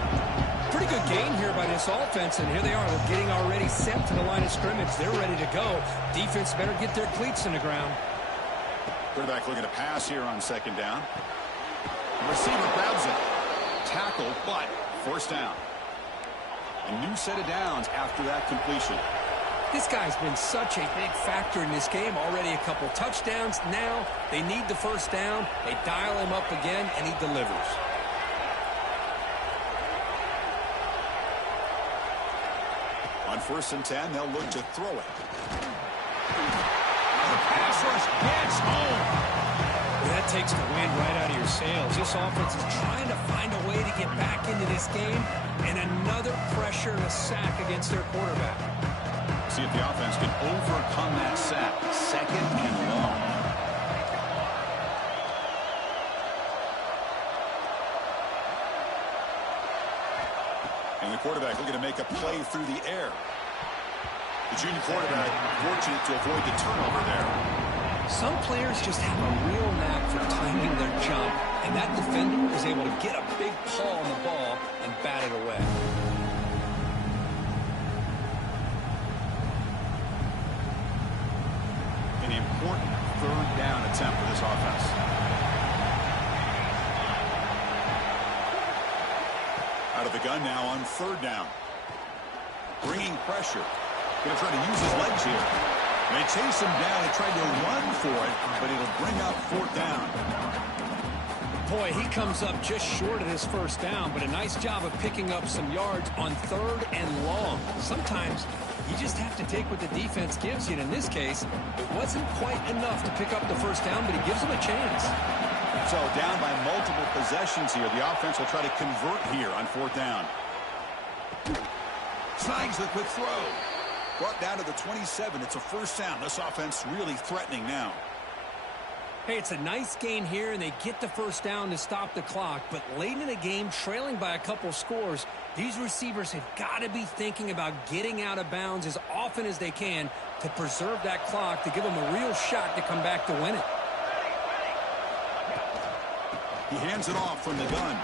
Pretty good gain here by this offense, and here they are. They're getting already set to the line of scrimmage. They're ready to go. Defense better get their cleats in the ground. Quarterback looking to pass here on 2nd down. The receiver grabs it. Tackle, but 1st down. A new set of downs after that completion. This guy's been such a big factor in this game. Already a couple touchdowns. Now they need the 1st down. They dial him up again, and he delivers. On 1st and 10, they'll look to throw it. The pass rush gets home. That takes the wind right out of your sails. This offense is trying to find a way to get back into this game, and another pressure and a sack against their quarterback. See if the offense can overcome that sack. 2nd and long. And the quarterback looking to make a play through the air. The junior quarterback fortunate to avoid the turnover there. Some players just have a real knack for timing their jump, and that defender is able to get a big paw on the ball and bat it away. An important 3rd down attempt for this offense. Out of the gun now on 3rd down. Bringing pressure. Going to try to use his legs here. They chase him down. They tried to run for it, but it'll bring up 4th down. Boy, he comes up just short of his 1st down, but a nice job of picking up some yards on 3rd and long. Sometimes you just have to take what the defense gives you, and in this case, it wasn't quite enough to pick up the 1st down, but he gives them a chance. So down by multiple possessions here. The offense will try to convert here on 4th down. Snags the quick throw. Brought down to the 27. It's a first down. This offense really threatening now. Hey, it's a nice gain here, and they get the first down to stop the clock. But late in the game, trailing by a couple scores, these receivers have got to be thinking about getting out of bounds as often as they can to preserve that clock, to give them a real shot to come back to win it. He hands it off from the gun.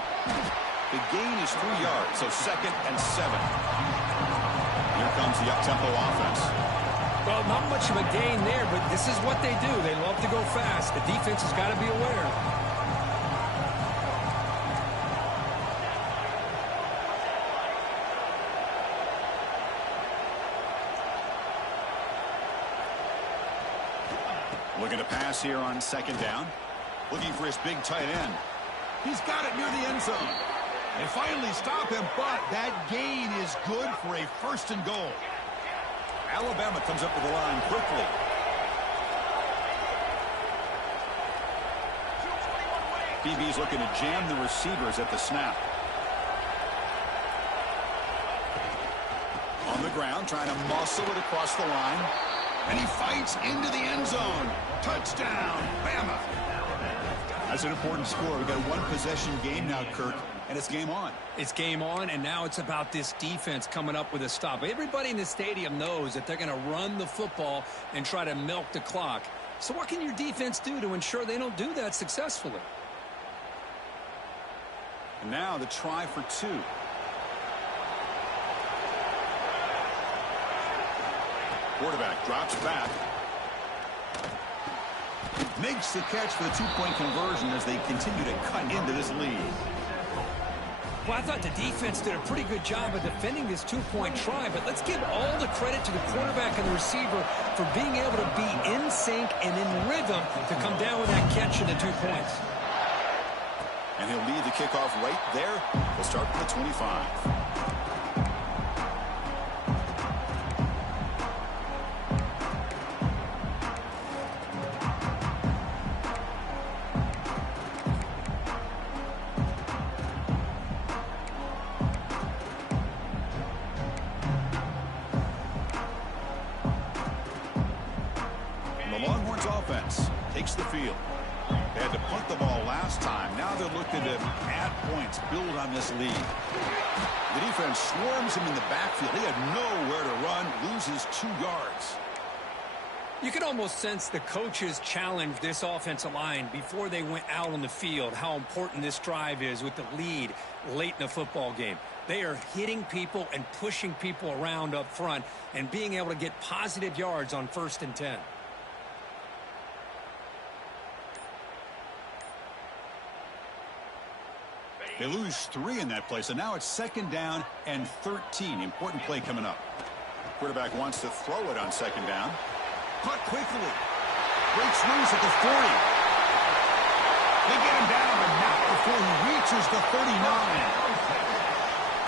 The gain is 3 yards, so 2nd and 7. Here comes the up-tempo offense. Well, not much of a gain there, but this is what they do. They love to go fast. The defense has got to be aware. Looking to pass here on 2nd down. Looking for his big tight end. He's got it near the end zone. They finally stop him, but that gain is good for a 1st and goal. Alabama comes up with the line quickly. DB's looking to jam the receivers at the snap. On the ground, trying to muscle it across the line. And he fights into the end zone. Touchdown, Bama. That's an important score. We've got a one-possession game now, Kirk, and it's game on. It's game on, and now it's about this defense coming up with a stop. Everybody in the stadium knows that they're going to run the football and try to milk the clock. So what can your defense do to ensure they don't do that successfully? And now the try for 2. Quarterback drops back. Makes the catch for the 2-point conversion as they continue to cut into this lead. Well, I thought the defense did a pretty good job of defending this 2-point try, but let's give all the credit to the quarterback and the receiver for being able to be in sync and in rhythm to come down with that catch and the 2 points. And he'll lead the kickoff right there. We'll start from the 25. Takes the field. They had to punt the ball last time. Now they're looking to add points, build on this lead. The defense swarms him in the backfield. He had nowhere to run, loses 2 yards. You can almost sense the coaches challenge this offensive line before they went out on the field, how important this drive is with the lead late in the football game. They are hitting people and pushing people around up front and being able to get positive yards on 1st and 10. They lose 3 in that play, so now it's 2nd down and 13. Important play coming up. Quarterback wants to throw it on 2nd down. Caught quickly. Breaks loose at the 40. They get him down, but not before he reaches the 39.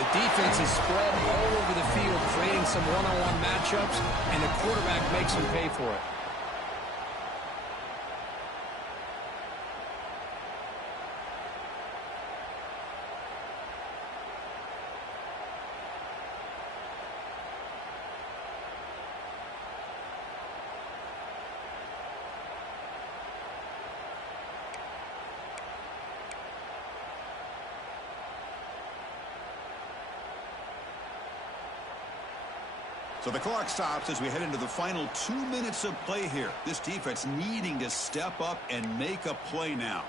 The defense is spread all over the field, creating some one-on-one matchups, and the quarterback makes them pay for it. So the clock stops as we head into the final 2 minutes of play here. This defense needing to step up and make a play now.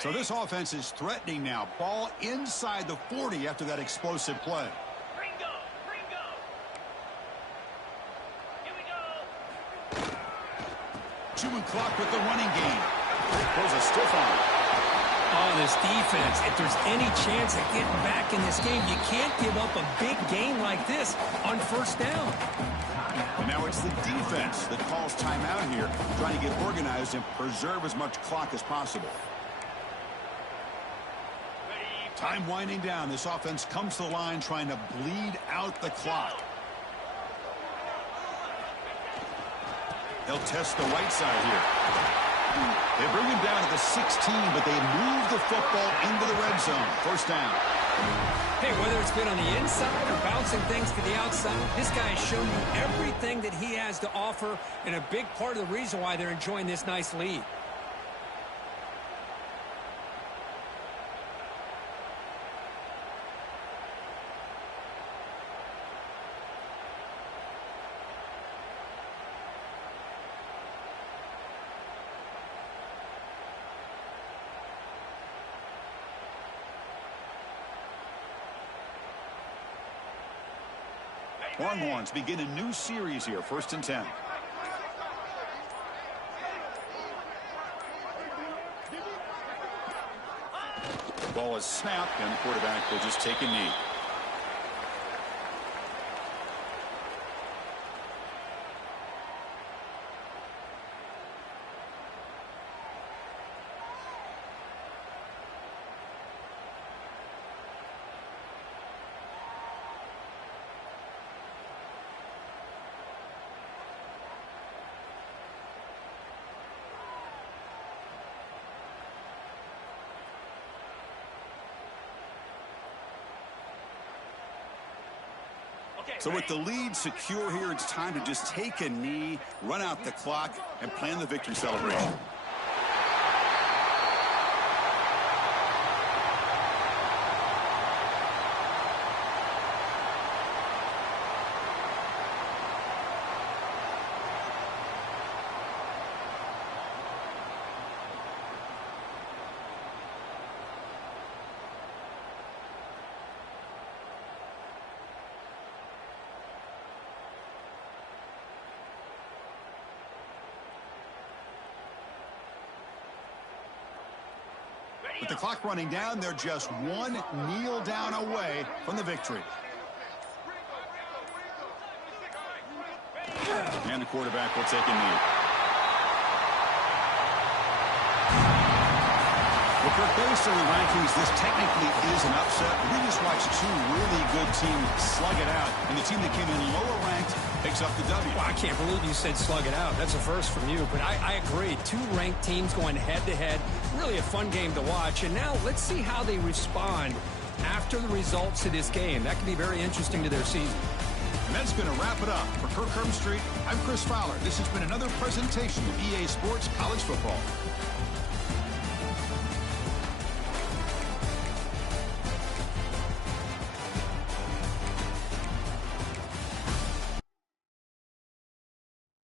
So this offense is threatening now. Ball inside the 40 after that explosive play. Ringo! Here we go! Chewing clock with the running game. Pulls a stiff arm. Oh, this defense, if there's any chance of getting back in this game, you can't give up a big gain like this on first down. And now it's the defense that calls timeout here, trying to get organized and preserve as much clock as possible. Time winding down. This offense comes to the line trying to bleed out the clock. They'll test the right side here. They bring him down to the 16, but they move the football into the red zone. First down. Hey, whether it's been on the inside or bouncing things to the outside, this guy has shown you everything that he has to offer, and a big part of the reason why they're enjoying this nice lead. Longhorns begin a new series here, 1st and 10. Ball is snapped, and the quarterback will just take a knee. So with the lead secure here, it's time to just take a knee, run out the clock, and plan the victory celebration. With the clock running down, they're just one kneel down away from the victory. And the quarterback will take a knee. Well, Kirk, based on the rankings, this technically is an upset. We just watched two really good teams slug it out, and the team that came in lower ranked picks up the W. Well, I can't believe you said slug it out. That's a first from you, but I agree. Two ranked teams going head-to-head. Really a fun game to watch. And now let's see how they respond after the results of this game. That could be very interesting to their season. And that's going to wrap it up. For Kirk Street, I'm Chris Fowler. This has been another presentation of EA Sports College Football.